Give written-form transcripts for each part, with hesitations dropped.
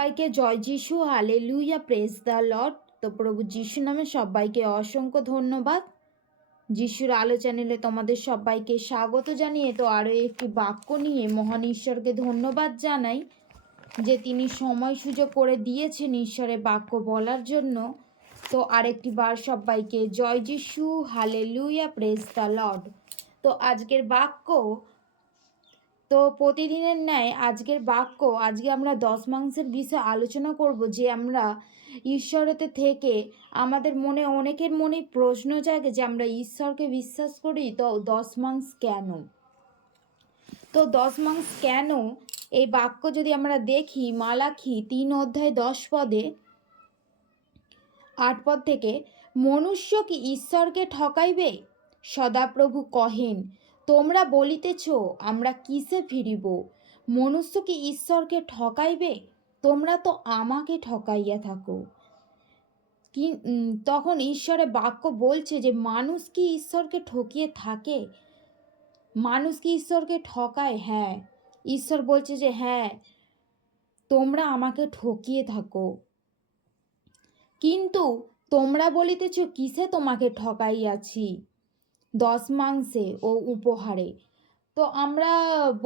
সবাইকে জয় যিশু, হালেলুয়া, প্রেজ দ্য লর্ড। তো প্রভু যিশু নামে সবাইকে অসংখ্য ধন্যবাদ। যিশুর আলো চ্যানেলে তোমাদের সবাইকে স্বাগত জানিয়ে তো আরও একটি বাক্য নিয়ে মহান ঈশ্বরকে ধন্যবাদ জানাই যে তিনি সময় সুযোগ করে দিয়েছেন ঈশ্বরের বাক্য বলার জন্য। তো আরেকটি বার সবাইকে জয় যিশু, হালেলুয়া, প্রেজ দ্য লর্ড। তো আজকের বাক্য, তো প্রতিদিনের ন্যায় আজকে আমরা দশমাংশের বিষয়ে আলোচনা করব যে আমরা ঈশ্বরেতে থেকে আমাদের মনে অনেকের মনে প্রশ্ন জাগে যে আমরা ঈশ্বরকে বিশ্বাস করি, তো দশমাংশ কেন? তো দশমাংশ কেন এই বাক্য যদি আমরা দেখি, মালাখি 3 অধ্যায় 10 পদে 8 পদ থেকে, মনুষ্য কি ঈশ্বরকে ঠকাইবে? সদাপ্রভু কহেন, তোমরা বলিতেছ আমরা কিসে ফিরিব? মনুষ্য কি ঈশ্বরকে ঠকাইবে? তোমরা তো আমাকে ঠকাইয়া থাকো। কি তখন ঈশ্বরের বাক্য বলছে যে মানুষ কি ঈশ্বরকে ঠকিয়ে থাকে? মানুষ কি ঈশ্বরকে ঠকায়? হ্যাঁ, ঈশ্বর বলছে যে হ্যাঁ, তোমরা আমাকে ঠকিয়ে থাকো। কিন্তু তোমরা বলিতেছ কিসে তোমাকে ঠকাইয়াছি? দশমাংশে ও উপহারে। তো আমরা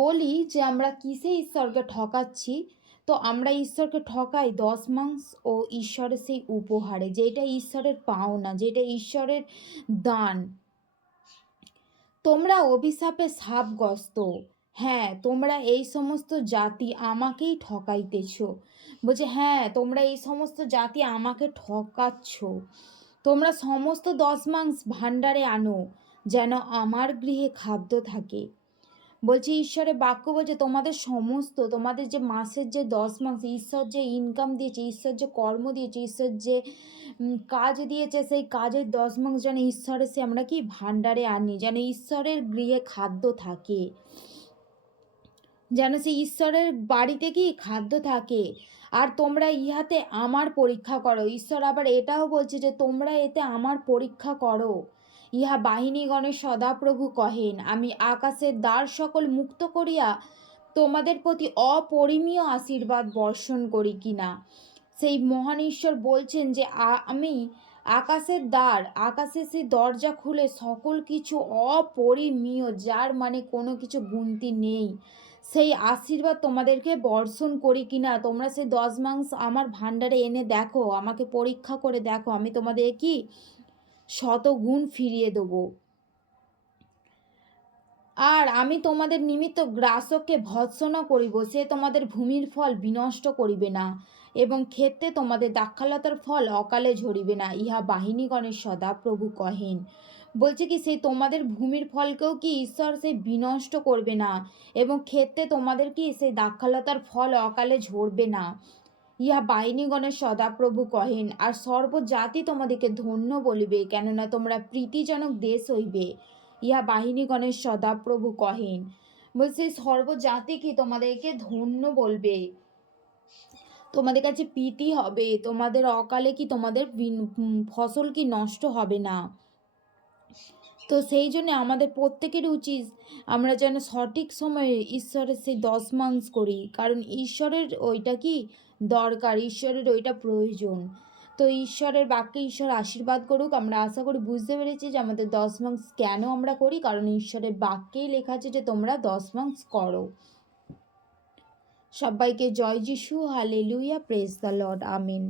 বলি যে আমরা কিসে ঈশ্বরকে ঠকাচ্ছি? তো আমরা ঈশ্বরকে ঠকাই দশমাংশ ও ঈশ্বরের সেই উপহারে, যেটা ঈশ্বরের পাওনা, যেটা ঈশ্বরের দান। তোমরা অভিশাপে শাপগ্রস্ত। হ্যাঁ, তোমরা এই সমস্ত জাতি আমাকেই ঠকাইতেছ। বলছে হ্যাঁ, তোমরা এই সমস্ত জাতি আমাকে ঠকাচ্ছ। তোমরা সমস্ত দশমাংশ ভাণ্ডারে আনো, যেন আমার গৃহে খাদ্য থাকে। বলছে ঈশ্বরের বাক্য বলছে তোমাদের যে মাসের যে দশমাংশ ঈশ্বর যে ইনকাম দিয়েছে, ঈশ্বর যে কর্ম দিয়েছে, ঈশ্বর যে কাজ দিয়েছে, সেই কাজের দশমাংশ যেন ঈশ্বরের সে আমরা কি ভাণ্ডারে আনি, যেন ঈশ্বরের গৃহে খাদ্য থাকে, যেন সে ঈশ্বরের বাড়িতে কি খাদ্য থাকে। আর তোমরা ইহাতে আমার পরীক্ষা করো। ঈশ্বর আবার এটাও বলছে যে তোমরা এতে আমার পরীক্ষা করো। ইহা বাহিনীগণের সদাপ্রভু কহেন, আমি আকাশের দ্বার সকল মুক্ত করিয়া তোমাদের প্রতি অপরিমেয় আশীর্বাদ বর্ষণ করি কিনা। সেই মহান ঈশ্বর বলছেন যে আমি আকাশের সেই দরজা খুলে সকল কিছু অপরিমেয়, যার মানে কোনো কিছু গুনতি নেই, সেই আশীর্বাদ তোমাদেরকে বর্ষণ করি কিনা। তোমরা সেই দশমাংশ আমার ভাণ্ডারে এনে দেখো, আমাকে পরীক্ষা করে দেখো, আমি তোমাদের কি শতগুণ ফিরিয়ে দেবো। আর আমি তোমাদের নিমিত্ত গ্রাসককে ভৎসনা করিব, সে তোমাদের ভূমির ফল বিনষ্ট করিবে না, এবং ক্ষেত্রে তোমাদের দাক্ষালতার ফল অকালে ঝরিবে না। ইহা বাহিনীগণের সদাপ্রভু কহেন। বলছে কি সেই তোমাদের ভূমির ফলকেও কি ঈশ্বর সেই বিনষ্ট করবে না, এবং ক্ষেত্রে তোমাদের কি সেই দাক্ষালতার ফল অকালে ঝরবে না। ইহা বাহিনীগণের সদাপ্রভু কহেন। আর সর্বজাতি তোমাদেরকে ধন্য বলিবে, কেননা তোমরা প্রীতিজনক দেশ হইবে। ইহা বাহিনীগণের সদাপ্রভু কহেন। বলছে সর্বজাতি কি তোমাদেরকে ধন্য বলবে, তোমাদের কাছে প্রীতি হবে, তোমাদের অকালে কি তোমাদের ফসল কি নষ্ট হবে না। তো সেই জন্য আমাদের প্রত্যেকের উচিত আমরা যেন সঠিক সময়ে ঈশ্বরের সেই দশমাংশ করি, কারণ ঈশ্বরের ওইটা কি দরকার, ঈশ্বরের ওইটা প্রয়োজন। তো ঈশ্বরের বাক্যে ঈশ্বর আশীর্বাদ করুক। আমরা আশা করি বুঝতে পেরেছি যে আমাদের দশমাংশ কেন আমরা করি, কারণ ঈশ্বরের বাক্যেই লেখা আছে যে তোমরা দশমাংশ করো। সবাইকে জয় যিশু, hallelujah, praise the Lord, Amin.